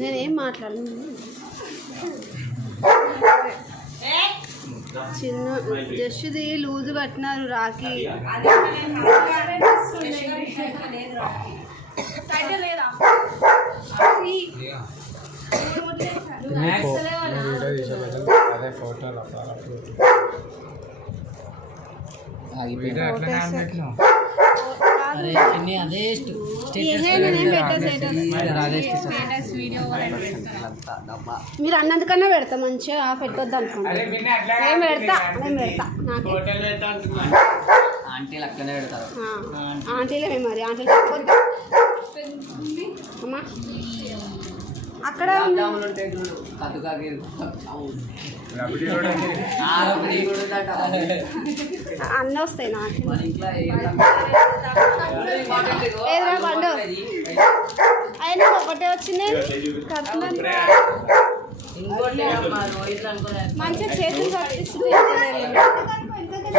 నేనేం మాట్లాడను. చిన్న జస్ట్ది లూజు కట్టినారు రాఖీ. మీరు అన్నందుకన్నా పెడతా, మంచిగా పెట్టొద్దు అనుకోండి. నేను పెడతా ఆంటీలు అక్కడనే పెడతారు. ఆంటీలే మరి ఆంటీలు చెప్పొద్దు అమ్మా. అక్కడ అన్నీ వస్తాయి నాకు. ఏదైనా పండు అయినా ఒకటే వచ్చింది. మంచిగా చేతులు కట్టిస్తుంది.